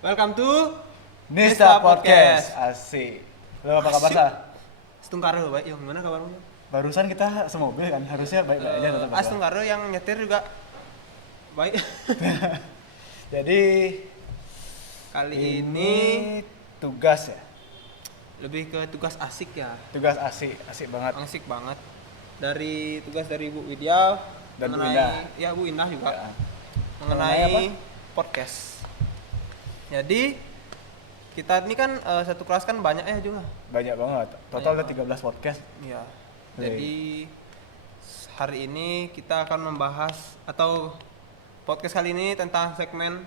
Welcome to Nista Podcast. Asik. Lo apa kabar, Sa? Setungkaro, baik. Yang gimana kabarmu? Barusan kita semobil kan, harusnya baik-baik aja tetap. Setungkaro yang nyetir juga baik. Jadi Kali ini tugas ya. lebih ke tugas asik ya. Tugas asik banget. Asik banget. Dari tugas dari Bu Widya Dan Bu mengenai Indah. ya Bu Indah juga. Ya. Mengenai podcast. Jadi kita ini kan satu kelas kan banyak ya juga. Banyak banget. Total ada 13 podcast. Iya. Oke. Jadi hari ini kita akan membahas atau podcast kali ini tentang segmen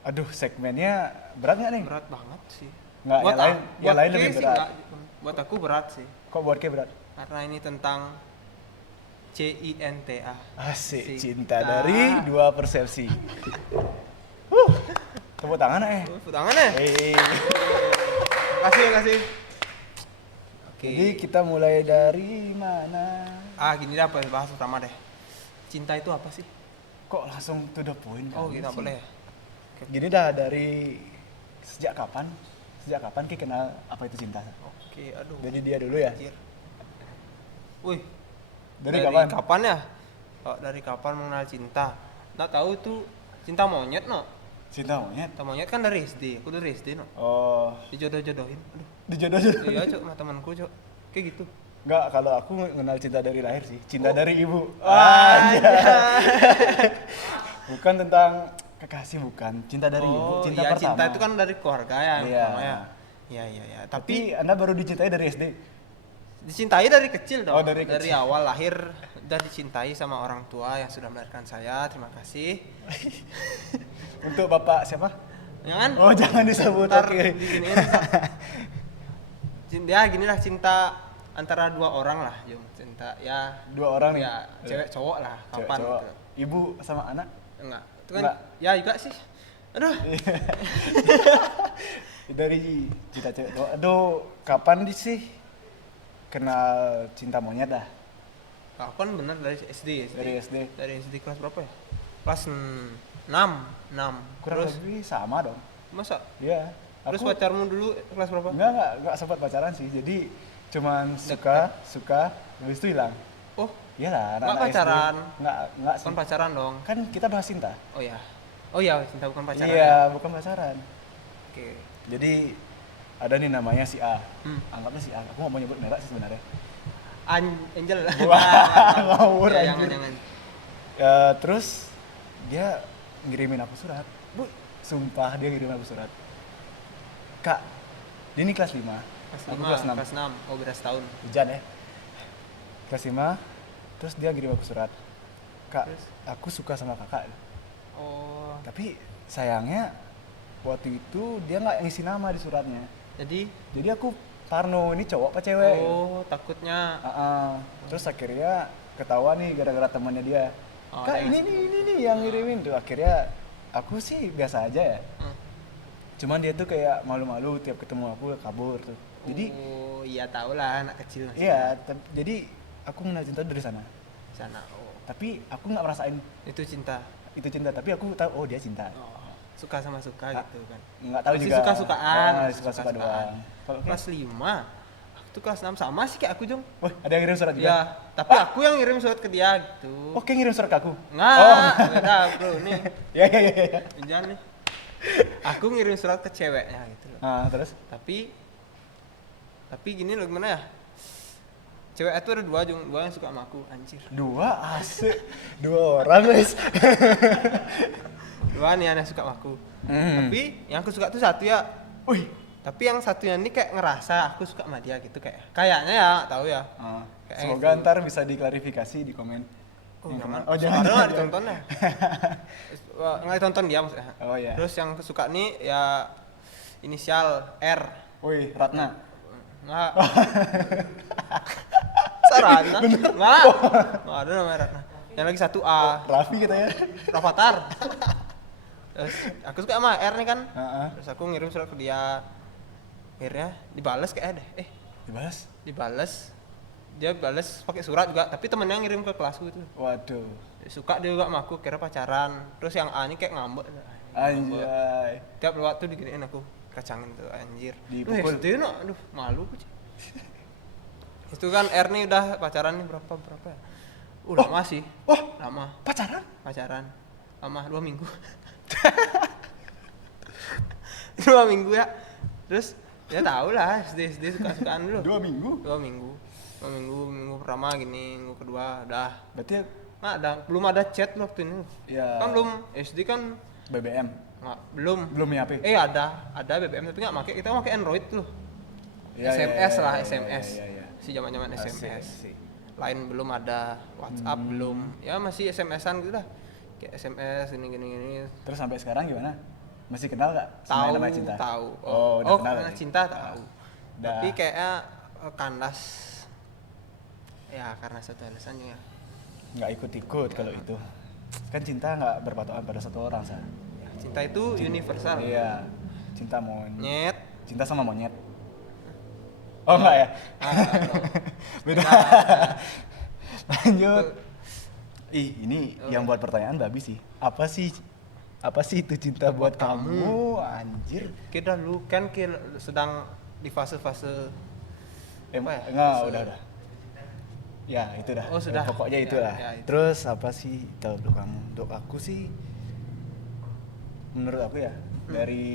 Aduh, segmennya berat nggak nih? berat banget sih. Nggak, yang lain lebih sih berat. nggak, buat aku berat sih. Kok buat kayak berat? Karena ini tentang CINTA. Asik, Cinta. cinta dari dua persepsi. Tepuk tangan Tepuk tangan ya. Makasih. Oke. Jadi kita mulai dari mana? Gini dah bahas pertama deh. Cinta itu apa sih? Kok langsung to the point kan? Oh, kita boleh ya. Jadi dah dari sejak kapan Ki kenal apa itu cinta? Oke, aduh. Jadi dia dulu ya. Anjir. Wih, Dari kapan? Kapan ya? Oh, dari kapan mengenal cinta? Nggak tahu tuh cinta monyet no. Cinta monyet. Cinta monyet kan dari SD. Aku dari SD no. Oh, Dijodoh-jodohin. Aduh. dijodoh. Iya cok, sama temanku cok. Kayak gitu. Enggak, kalau aku kenal cinta dari lahir sih. Cinta dari ibu. Anjay. Bukan tentang kekasih, bukan. Cinta dari ibu, cinta iya, pertama. cinta itu kan dari keluarga ya. Iya. Pertama ya. Iya. Tapi Anda baru dicintai dari SD. dicintai dari kecil dong. Oh, dari kecil. awal lahir udah dicintai sama orang tua yang sudah melahirkan saya. Terima kasih. Untuk Bapak siapa? Jangan. Oh, jangan disebut. Ntar Oke. diginiin. Dia gini lah, cinta antara dua orang lah, Jung. Cinta ya Dua orang nih. ya cewek cowok lah, Cewek, kapan cowok. gitu. Ibu sama anak. Enggak. Itu kan Enggak. ya juga sih. Aduh. Dari cinta cewek cowok. Aduh, kapan sih kenal cinta monyet dah? Kapan bener dari SD. Dari SD. Dari SD kelas berapa ya? Kelas 6. Kurang Terus lebih sama dong. masa? Iya. Terus pacarmu dulu kelas berapa? Enggak sempat pacaran sih. Jadi cuman suka habis itu hilang. Oh, Iya lah, Nggak anak-anak pacaran? SD. Enggak sih. bukan pacaran dong. Kan kita bahas cinta. Oh ya, cinta bukan pacaran. Iya, ya? bukan pacaran. Oke. Jadi ada nih namanya si A. Hmm. Anggapnya si A. Aku nggak mau nyebut merek sih sebenarnya. Angel. Wah, ngawur Ya, anjir. jangan. Ya, terus dia ngirimin aku surat. Sumpah dia ngirimin aku surat. Kak, dia ini kelas 5. Kelas Aku 5, kelas 6. kelas 6. Oh, beda setahun. Hujan ya. Kelas 5. Terus dia ngirim aku surat. Kak, Terus? aku suka sama kakak. Oh, Tapi sayangnya waktu itu dia nggak ngisi nama di suratnya. jadi aku parno, ini cowok apa cewek? oh, takutnya Terus akhirnya ketahuan nih gara-gara temannya dia. Oh, Kak, dia ini nih yang ngirimin tuh. Akhirnya aku sih biasa aja ya. Hmm. Cuman dia tuh kayak malu-malu tiap ketemu aku kabur tuh. Jadi oh, iya tahu lah anak kecil masih iya, jadi aku mengenal cinta dari sana. sana. Oh, Tapi aku nggak merasain itu cinta. itu cinta, tapi aku tahu oh dia cinta. Oh, suka sama suka Ah, gitu kan. Nggak tahu Masih juga. suka-sukaan. Suka-suka doang. Kalau Kelas 5. Aku tuh kelas 6 sama sih kayak aku, Jung. wah, ada yang ngirim surat juga? Ya, tapi aku yang ngirim surat ke dia gitu. Oh, kayak ngirim surat ke aku? Nggak, beda bro, nih. Ya. Jangan nih. Aku ngirim surat ke ceweknya gitu loh. Terus? Tapi gini loh, gimana ya? Cewek itu ada dua yang suka sama aku, anjir. Dua asik. Dua orang, guys. Dua nih yang suka sama aku. Hmm. Tapi yang aku suka tuh satu ya. Wih. Tapi yang satunya ini kayak ngerasa aku suka sama dia gitu kayaknya ya, tahu ya. Kayak Semoga gitu. ntar bisa diklarifikasi di komen. Oh, Yang jangan. kemana? Oh, jangan. Nggak ditonton ya. Nggak ditonton dia maksudnya. Oh iya. Terus yang suka nih ya inisial R. Wih, Ratna. Nggak. Sarana? Nggak. Nggak ada namanya Ratna. Yang lagi satu A. Raffi kita ya. Rafathar. Terus aku suka sama R nih kan. Heeh. Terus aku ngirim surat ke dia. Akhirnya dibales kayak deh. Dibalas. Dibales. Dia bales pakai surat juga, tapi temennya ngirim ke kelasku itu. Waduh. Suka dia juga sama aku, kira pacaran. Terus yang A ini kayak ngambek. Anjay. Tiap lewat tuh diginiin aku, kacangin tuh anjir. Dipukul. Itu no, aduh malu aku. Itu kan R nih udah pacaran nih berapa ya? Lama sih. Lama. Pacaran? Lama 2 minggu. 2 minggu ya. Terus ya tau lah SD suka-sukaan dulu. 2 minggu? 2 minggu. Minggu pertama gini, minggu kedua udah. Berarti Belum ada chat waktu ini. ya Kan belum SD kan BBM. belum Ya HP. ada BBM tapi nggak pakai, kita pakai Android tuh. Ya, SMS ya, lah, ya, SMS. ya. Si zaman-zaman SMS. Asik. Lain belum ada, WhatsApp belum. Ya masih SMS-an gitu lah. Kayak SMS gini. Terus sampai sekarang gimana? Masih kenal nggak sama yang namanya Cinta? Tahu. Udah kenal karena ya? Cinta tahu. Udah. Tapi kayaknya kandas. Ya karena satu alasan ya. Nggak ikut-ikut kalau itu. Kan cinta nggak berpatokan pada satu orang, Sa. Cinta itu universal. Iya. Cinta monyet. Nyet. Cinta sama monyet. Oh enggak ya? Beda. Lanjut. Ini yang buat pertanyaan babi sih. Apa sih itu cinta buat kamu? Anjir. Kita lu kan sedang di fase-fase apa ya? Enggak, Fase- udah. Ya, itu dah. Oh, sudah. Pokoknya Ya, itulah. ya, itu. Terus apa sih cinta untuk kamu? Untuk aku sih menurut aku ya, dari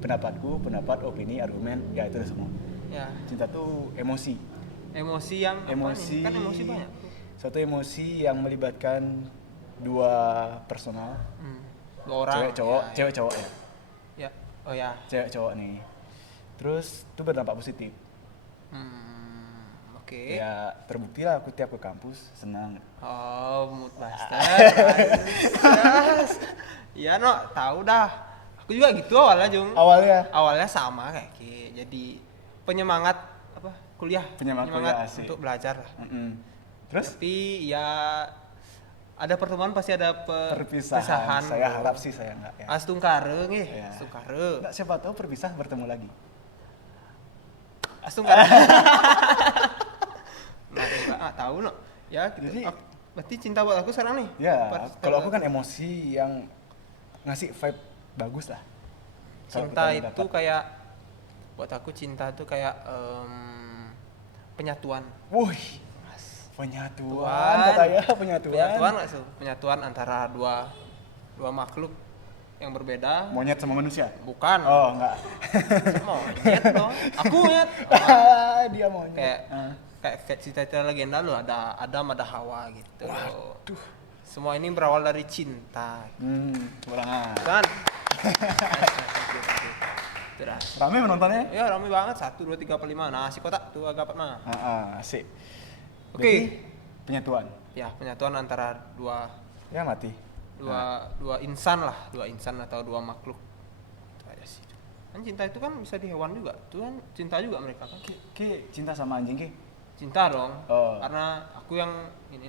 pendapat, opini, argumen, ya itu semua. Ya, Cinta tuh emosi. emosi yang Emosi. apanya? Kan emosi banyak. Suatu emosi yang melibatkan dua personal, Dua orang. cewek cowok ya. Ya. Oh ya. Cewek cowok nih. Terus itu berdampak positif. Oke. Ya terbukti lah aku tiap ke kampus senang. Oh, mood buster. Iya, no, tahu dah. Aku juga gitu awalnya, Jung. Awalnya sama kayak Ki. Jadi penyemangat apa? Kuliah. Penyemangat kuliah, asik. untuk belajar lah. Terus Tapi ya ada pertemuan pasti ada perpisahan. Saya harap sih saya enggak ya. Astungkare nih, Ya. Astungkare. Nggak, siapa tahu berpisah bertemu lagi. Astungkare. Nggak tahu no. Ya, gitu. Jadi- Berarti cinta buat aku sekarang nih. Ya, Pas- kalau aku kan emosi yang ngasih vibe bagus lah. Kalau cinta kita itu dapat. kayak buat aku cinta itu kayak penyatuan. Wih, penyatuan katanya, Penyatuan nggak sih? Penyatuan antara dua makhluk yang berbeda. Monyet sama manusia. Bukan. Oh, enggak. Monyet dong. Aku monyet. Dia monyet. Kayak cita-cita legenda lo ada Adam ada Hawa gitu. Waduh. Semua ini berawal dari cinta. Kurang Kan? Itu dah. Rame menontonnya? Ya ramai banget 1 2 3 4 5. Nah, si kotak tuh agak mah. Asik. Oke. Berarti penyatuan. Ya, penyatuan antara dua Ya mati. insan lah, dua insan atau dua makhluk. Itu aja sih. Kan cinta itu kan bisa di hewan juga. Itu kan cinta juga mereka kan. Ki cinta sama anjing Ki? Cinta dong. Oh. Karena aku yang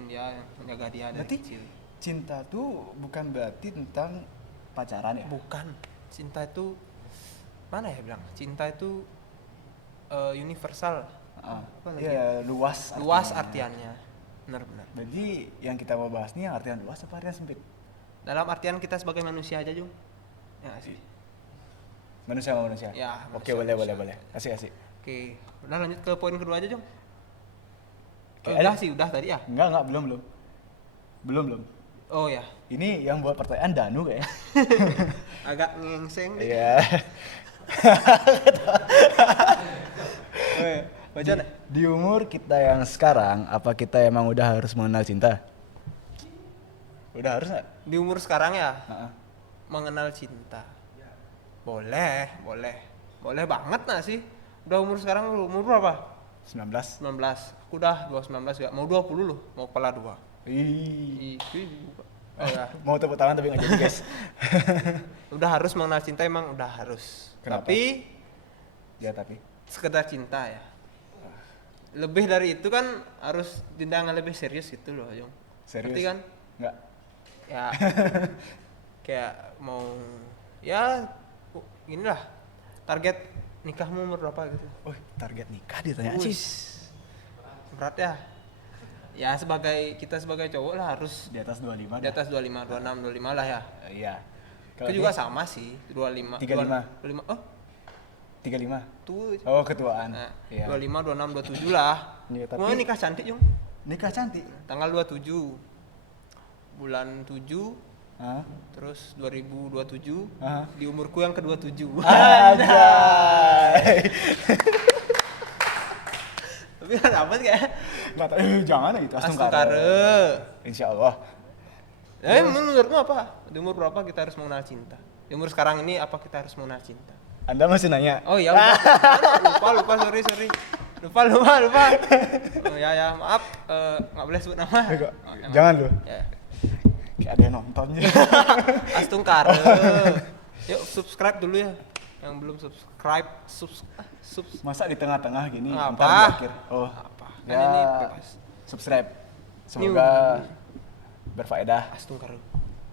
dia, yang menjaga dia dari Berarti kecil. cinta tuh bukan berarti tentang pacaran ya? Bukan. Cinta itu mana ya bilang? Cinta itu universal. Apa lagi? Iya, luas. Luas artiannya. Benar-benar. Jadi yang kita mau bahas nih yang artian luas apa artian sempit? Dalam artian kita sebagai manusia aja, Jung. Ya nggak sih. Manusia sama manusia. Ya, Oke, manusia, boleh. manusia. Asik. Oke, udah lanjut ke poin kedua aja, Jung. Oke, Udah ada? sih, udah tadi ya. Enggak, belum. Oh ya, Ini yang buat pertanyaan Danu kayaknya. agak ngengseng. Iya. Baca deh. Di umur kita yang sekarang, apa kita emang udah harus mengenal cinta? Udah harus nggak? Di umur sekarang ya, Heeh. mengenal cinta. Boleh banget nggak sih? Udah umur sekarang lu umur berapa? 19. 19. Aku udah 19 juga. Mau 20 loh, mau kepala 2. Ih. Oh ya. Mau tepuk tangan tapi nggak jadi guys. Udah harus mengenal cinta, emang udah harus. Kenapa? Tapi Tapi sekedar cinta ya. Lebih dari itu kan harus tindakan lebih serius gitu loh, Jung. serius? Ngerti kan? Nggak. Ya kayak mau ya inilah target nikahmu umur berapa gitu. Oh, target nikah ditanya Wih, Cis. berat ya. Ya kita sebagai cowok lah harus Di atas 25. di atas 25, 26, 25 lah ya. Iya. Itu juga sama sih, 25. 35. 25. Oh, 35. tuh. Oh, ketuaan. Nah, Iya. 25, 26, 27 lah. Iya, tapi Mau nikah cantik, Jung. nikah cantik. Tanggal 27. Bulan 7, Hah? terus 2027 Hah? di umurku yang ke-27. Anjay. Tapi nggak dapet kayak Enggak tahu, jangan itu Astungkare. Insyaallah. Menurutmu apa? Di umur berapa kita harus mengenal cinta? Di umur sekarang ini apa kita harus mengenal cinta? Anda masih nanya? Oh ya udah. lupa sorry. Lupa. Oh ya maaf, nggak boleh sebut nama. Emang. Jangan lu. Ya. Kayak ada yang nontonnya. Astungkare. Yuk subscribe dulu ya. Yang belum subscribe, Masa di tengah-tengah gini Apa? ntar di akhir. Oh. Apa? Kan Ya, ini bebas. subscribe. Semoga berfaedah. Astungkare.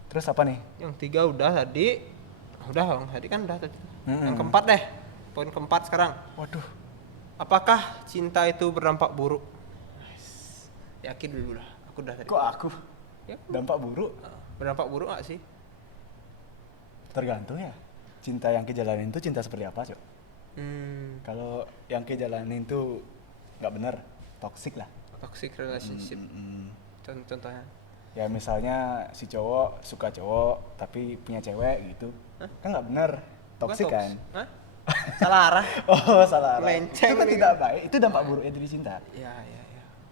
Terus apa nih? Yang 3 udah tadi. Udah, Bang. Tadi kan udah tadi. Mm-mm. Yang keempat deh. Poin keempat sekarang. Waduh. Apakah cinta itu berdampak buruk? Yakin dulu lah. Aku udah tadi. Kok aku? Ya. Dampak buruk? Berdampak buruk gak sih? Tergantung ya. Cinta yang kejalanin itu cinta seperti apa, Cok? Kalau Kalau yang kejalanin itu nggak bener, toxic lah. toxic relationship. Contohnya. Ya misalnya si cowok suka cowok tapi punya cewek gitu. Hah? Kan nggak bener, toxic Bukan kan? Hah? Salah arah. Oh, salah arah. Melenceng Itu kan nih. tidak baik, itu dampak buruknya dari cinta. Ya.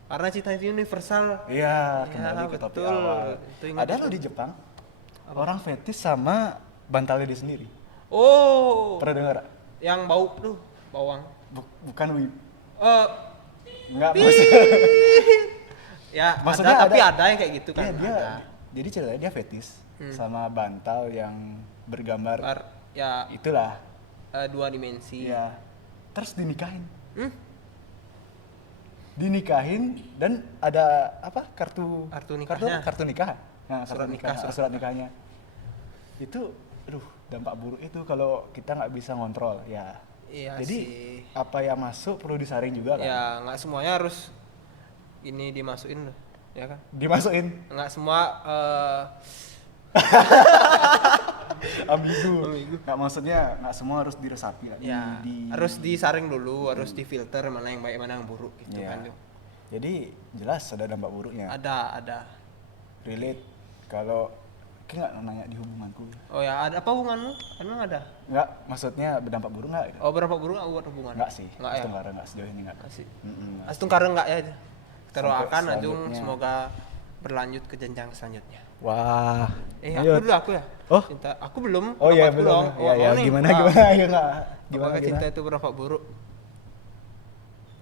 Karena cinta itu universal. Iya, Ya, kembali ke topik betul. awal. Itu ingat Ada itu. loh di Jepang, Apa? orang fetish sama bantalnya dia sendiri. Oh, Pernah dengar? yang bau tuh, bawang. Bukan wib. Eh, Enggak, maksudnya. ya Maksudnya ada, tapi ada. ada yang kayak gitu kan. Iya, dia. Ada. Jadi ceritanya dia fetish sama bantal yang bergambar Ya itulah. 2 dimensi. Iya. Terus dinikahin. Hmm? Dinikahin dan ada apa? Kartu nikahnya. kartu nikah. Nah, Surat nikah, surat nikahnya. Itu dampak buruk itu kalau kita nggak bisa ngontrol ya. Iya Jadi sih. apa yang masuk perlu disaring juga kan? Ya nggak semuanya harus ini dimasukin loh, ya kan? Dimasukin. Nggak semua Ambigu. Ambigu. Nggak, maksudnya nggak semua harus diresapi lah. ya harus disaring dulu, harus difilter mana yang baik mana yang buruk gitu Iya. kan. Tuh. Jadi jelas ada dampak buruknya. Ada. Relate kalau kayak nggak nanya di hubunganku. Oh ya, ada apa hubunganmu? Emang ada? Nggak, maksudnya berdampak buruk nggak? Gitu? Oh, berapa buruk nggak buat hubungan? Nggak sih. Nggak ya? Astungkara nggak sejauh ini nggak. Nggak sih. Nggak. Astungkara nggak ya? Kita Sampai doakan Ajung selanjutnya. semoga berlanjut ke jenjang selanjutnya. Wah. Aku ya. Oh. Cinta. Aku belum. Oh iya pendapatku belum. dong. Iya mau ya. nih. Gimana Nah, gimana ayo nggak? Gimana Apakah gimana? cinta itu berdampak buruk?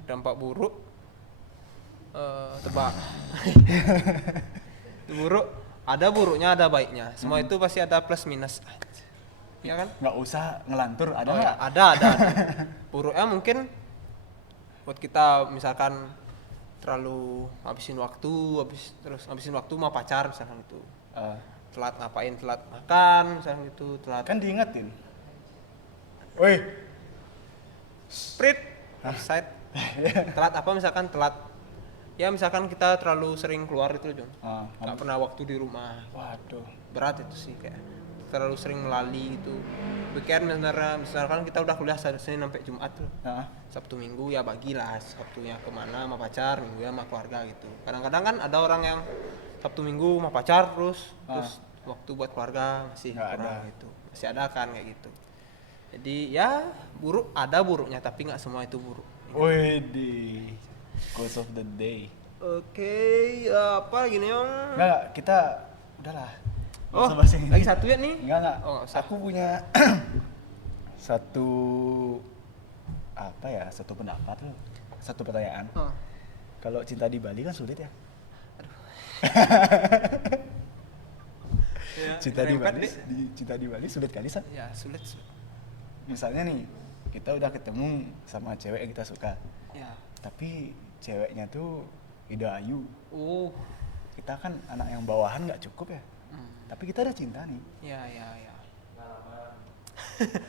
Dampak buruk? Tebak. Itu buruk. Ada buruknya, ada baiknya. Semua itu pasti ada plus minus. Ya kan? Nggak usah ngelantur. Ada Oh, nggak? ya, ada. Buruknya mungkin buat kita misalkan terlalu ngabisin waktu, ngabisin waktu sama pacar misalkan gitu. Telat ngapain, telat makan misalkan gitu, telat Kan diingetin. Woi. Sprit, offside. Telat apa misalkan telat. Ya misalkan kita terlalu sering keluar itu loh, Jong. Nggak pernah waktu di rumah. Waduh. Berat itu sih kayak terlalu sering melali gitu. Weekend misalkan kita udah kuliah Senin sampai Jumat tuh. Nah, Sabtu Minggu ya bagilah Sabtunya kemana sama pacar, Minggunya sama keluarga gitu. Kadang-kadang kan ada orang yang Sabtu Minggu sama pacar terus waktu buat keluarga masih Nggak kurang ada. gitu. Masih ada kan kayak gitu. Jadi ya buruk ada buruknya tapi nggak semua itu buruk. woi di quote of the day. Oke, apa lagi nih Om? Nggak, kita udahlah. Nggak Oh, usah bahas yang ini. lagi satu ya nih? Enggak. Oh, nggak usah. Aku punya satu apa ya? Satu pendapat loh. Satu pertanyaan. Oh. Kalau cinta di Bali kan sulit ya? Ya, Cinta di rempet Bali, deh. cinta di Bali sulit kali, San. Ya sulit. Misalnya nih, kita udah ketemu sama cewek yang kita suka. Ya. Tapi ceweknya tuh Ida Ayu. Oh. Kita kan anak yang bawahan nggak cukup ya. Tapi kita ada cinta nih. Ya.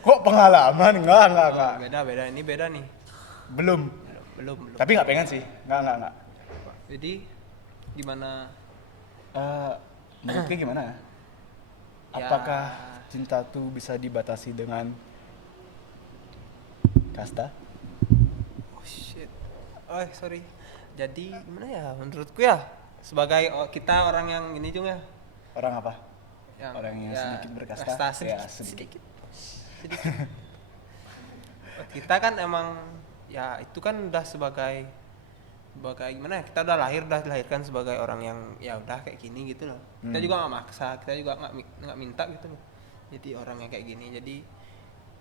Kok pengalaman? Enggak. Oh, beda. Ini beda nih. Belum. Belum. Tapi nggak pengen sih. Nggak. Jadi gimana? Menurutnya gimana? Ya. Apakah cinta tuh bisa dibatasi dengan kasta? Oh shit. Oh sorry. Jadi gimana ya menurutku ya sebagai kita orang yang ini juga ya. Orang apa? Yang Orang yang ya, sedikit berkasta? kasta Ya, sedikit. Kita kan emang ya itu kan udah sebagai gimana ya, kita udah dilahirkan sebagai orang yang ya udah kayak gini gitu loh. Kita juga nggak maksa, kita juga nggak minta gitu loh jadi orang yang kayak gini. Jadi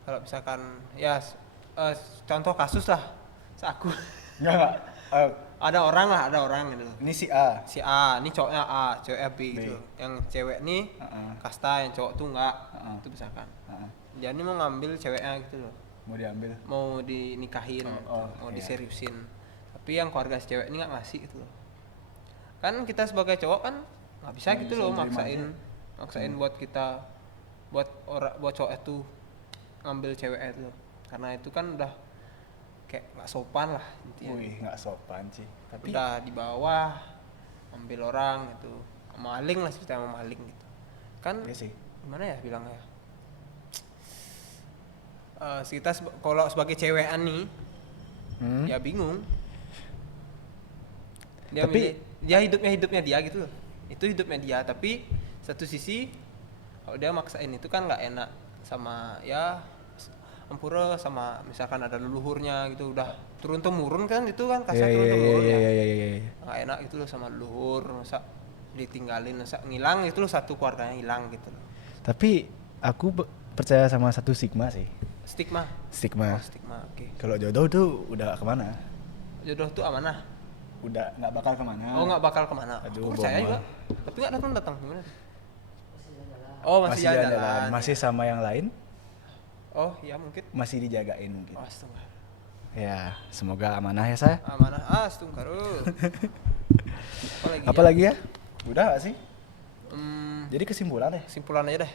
kalau misalkan ya contoh kasus lah aku Enggak. ada orang gitu loh. Ini si A. Si A ini cowoknya A, ceweknya B gitu B. loh. Yang cewek nih kasta, yang cowok tuh enggak. Itu misalkan dia ini mau ngambil ceweknya gitu loh, Mau diambil. mau dinikahin, mau iya. diseriusin, tapi yang keluarga si cewek ini nggak ngasih gitu loh. Kan kita sebagai cowok kan nggak bisa Nggak gitu bisa loh nerima maksain buat kita buat cowok itu ngambil cewek itu, karena itu kan udah kayak nggak sopan lah intinya. Wih, nggak sopan sih. Tapi Udah di bawah ambil orang gitu, maling lah cerita maling gitu kan. iya sih. Gimana ya bilangnya, kita kalau sebagai cewekan nih ya bingung. Dia Tapi- dia hidupnya dia gitu loh, itu hidupnya dia, tapi satu sisi kalau dia maksain itu kan nggak enak sama ya ampura, sama misalkan ada leluhurnya gitu udah turun temurun kan, itu kan kasar turun temurun ya. Nggak enak gitu loh sama leluhur, masa ditinggalin, masa ngilang gitu loh, satu keluarganya hilang gitu loh. Tapi aku percaya sama satu sigma sih. Stigma. Stigma. Oh, stigma, oke. Kalau jodoh tuh udah kemana? Jodoh tuh amanah. Udah nggak bakal kemana. Oh, nggak bakal kemana. Aduh, Aku percaya bohong. juga. Tapi nggak datang gimana? Oh, masih jalan-jalan. Masih sama yang lain, Oh, ya mungkin. masih dijagain mungkin. Oh, astaga. Ya, semoga amanah ya saya. Amanah. Astungkaru. Apalagi ya? Udah gak sih? Jadi Jadi kesimpulan deh. kesimpulan aja deh.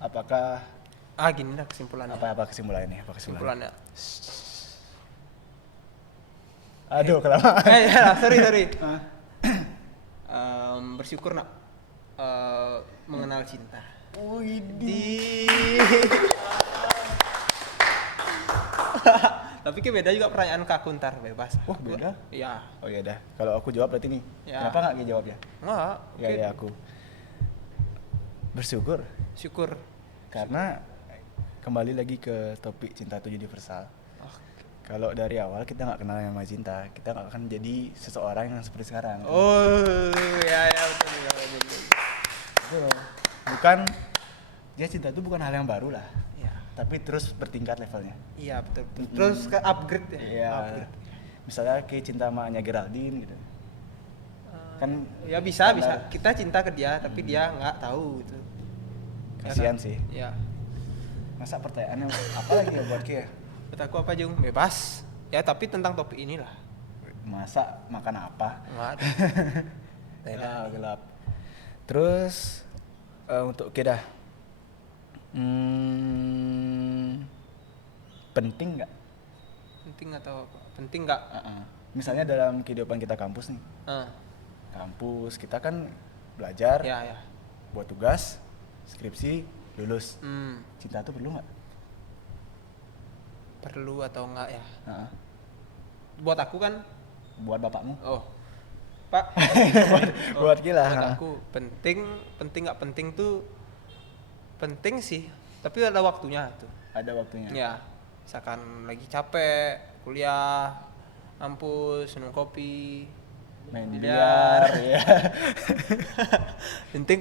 Apakah Gini dah kesimpulannya. apa kesimpulannya? Apa kesimpulannya? Kesimpulannya. Aduh, kelamaan. Ya, sorry. Bersyukur nak mengenal cinta. Widih. Tapi kayak beda juga pertanyaan ke aku ntar, bebas. Wah, beda? Iya. Oh iya dah. Kalau aku jawab berarti nih. Ya. Kenapa nggak dia jawab ya? Enggak. Ya ya aku. Bersyukur Syukur. karena kembali lagi ke topik cinta itu universal. Oh, Kalau dari awal kita nggak kenal yang namanya cinta, kita nggak akan jadi seseorang yang seperti sekarang. oh ya betul. Betul. Bukan, dia cinta itu bukan hal yang baru lah, Iya. tapi terus bertingkat levelnya. Iya betul. Terus ke upgrade ya. Iya. Upgrade. Misalnya kayak cinta sama Anya Geraldine gitu. Kan Ya bisa. standar- Kita cinta ke dia, tapi dia nggak tahu gitu. Kasihan sih. Iya. Masa pertanyaannya apa lagi ya buat Kia? Buat aku apa Jung? Bebas. Ya tapi tentang topik inilah. Masa makan apa? Nggak ada. Beda. Ya, gelap. Terus untuk kita penting nggak? Penting atau apa? Penting nggak? Misalnya dalam kehidupan kita kampus nih, kampus kita kan belajar, Ya. buat tugas, skripsi, lulus. Hmm. Cinta tuh perlu nggak? Perlu atau enggak ya? Heeh. Buat aku kan, Buat bapakmu? oh Pak, Buat gila. buat aku penting nggak penting tuh penting sih, tapi ada waktunya tuh. Ada waktunya. Ya, misalkan lagi capek, kuliah, kampus, minum kopi, Main biliar. biliar, ya. penting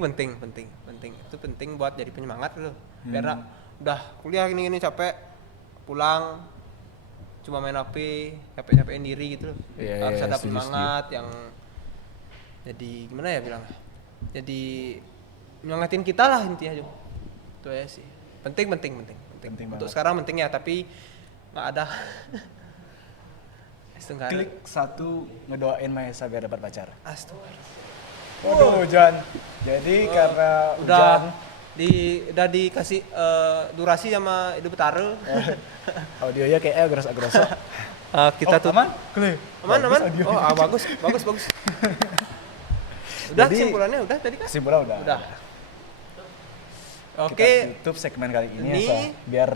itu penting buat jadi penyemangat loh. Biar udah kuliah gini capek, pulang cuma main HP, capek-capekin diri gitu loh. Iya, Harus iya, ada setuju, penyemangat yang jadi gimana ya bilang, jadi nyemangatin kita lah intinya Jo. Itu aja sih. Penting Penting untuk banget. sekarang penting ya, tapi nggak ada. Setengah. Klik satu, ngedoain Mahesa biar dapat pacar. Astaga. Waduh, hujan. Jadi karena hujan, udah dikasih durasi sama Edu Betara. audionya kayaknya agros-agros. Kita tuh aman? Klik. aman. Bagus audionya. Oh, bagus. Udah Jadi- kesimpulannya udah tadi kan? Kesimpulan udah. Udah. Oke. Kita tutup segmen kali ini Ini- ya, Sa. Biar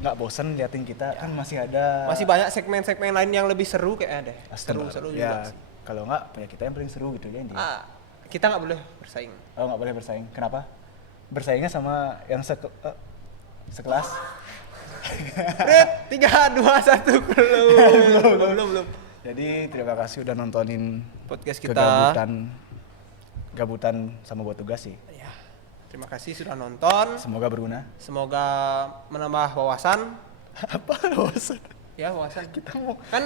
nggak bosen liatin kita, kan masih ada Masih banyak segmen-segmen lain yang lebih seru kayaknya deh. Astaga. Seru-seru Ya, juga sih. kalau nggak punya kita yang paling seru gitu ya ini. Kita nggak boleh bersaing. Oh, nggak boleh bersaing. Kenapa? Bersaingnya sama yang sekelas. Red, 3, 2, 1, belum. Jadi terima kasih udah nontonin Podcast kita. gabutan sama buat tugas sih. Ya, terima kasih sudah nonton. Semoga berguna. Semoga menambah wawasan. Apa bosan? Ya, wawasan.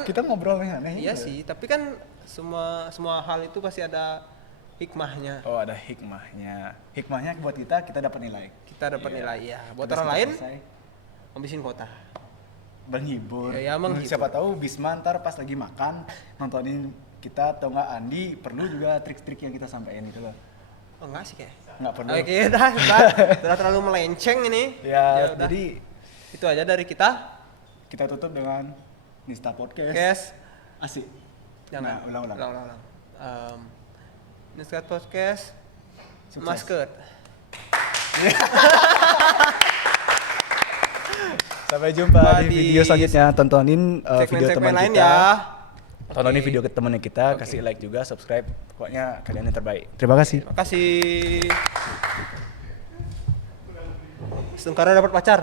Kita ngobrol yang aneh. Iya sih, tapi kan semua hal itu pasti ada hikmahnya. Oh, ada hikmahnya. Hikmahnya buat kita dapat nilai. Kita dapat Iya. nilai ya. Buat Tugas orang kita lain, selesai. ngabisin kota. Menghibur. Ya, menghibur. Siapa tahu Bisma ntar pas lagi makan nontonin kita atau nggak Andi perlu juga trik-trik yang kita sampaikan gitu loh. Oh enggak sih kayak. Nggak perlu. Oke, udah terlalu melenceng ini. Ya, udah. jadi Itu aja dari kita. kita tutup dengan Nista Podcast. Guys, Asik. jangan. Nah, ulang. Niskat Podcast. Sukses. Masker. Sampai jumpa di Di video selanjutnya. Tontonin video Segmen-segmen teman lain kita. ya. Tontonin Oke. video ke temannya kita, Oke. kasih like juga, subscribe. Pokoknya kalian yang terbaik. Terima kasih. Terima kasih. Setengkara dapat pacar.